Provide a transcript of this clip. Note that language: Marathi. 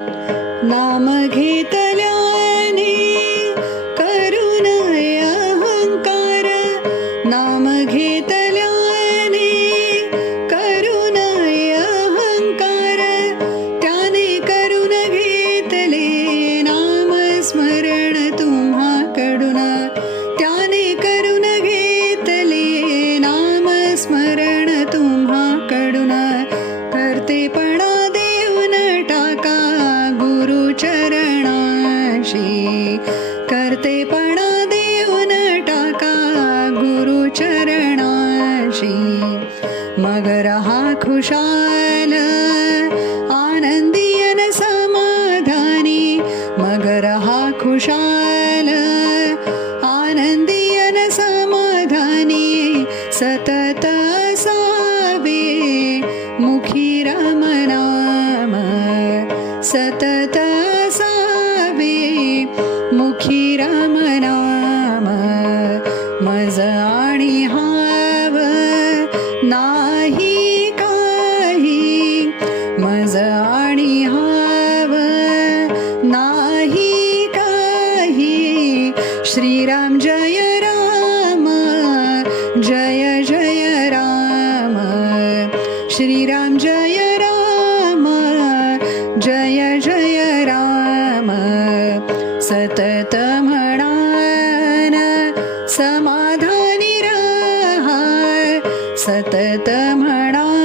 नाम घेतल्याने करुण अहंकार. नाम घेतल्याने करुण अहंकार. त्याने करून घेतले नाम स्मरण तुम्हाकडून. त्याने करून घेतले नाम स्मरण करतेपणा देऊन टाका गुरुचरणाशी मग रहा खुशाल आनंदी अन समाधानी. मग रहा खुशाल आनंदी अन समाधानी. सतत असावे मुखी राम नाम सतत असावे मुखी राम नाम मज आणि हाव नाही काही. मज आणि हाव नाही काही. श्रीराम जय राम जय जय राम. श्रीराम जय सतत म्हणान समाधानी रहा सतत म्हणा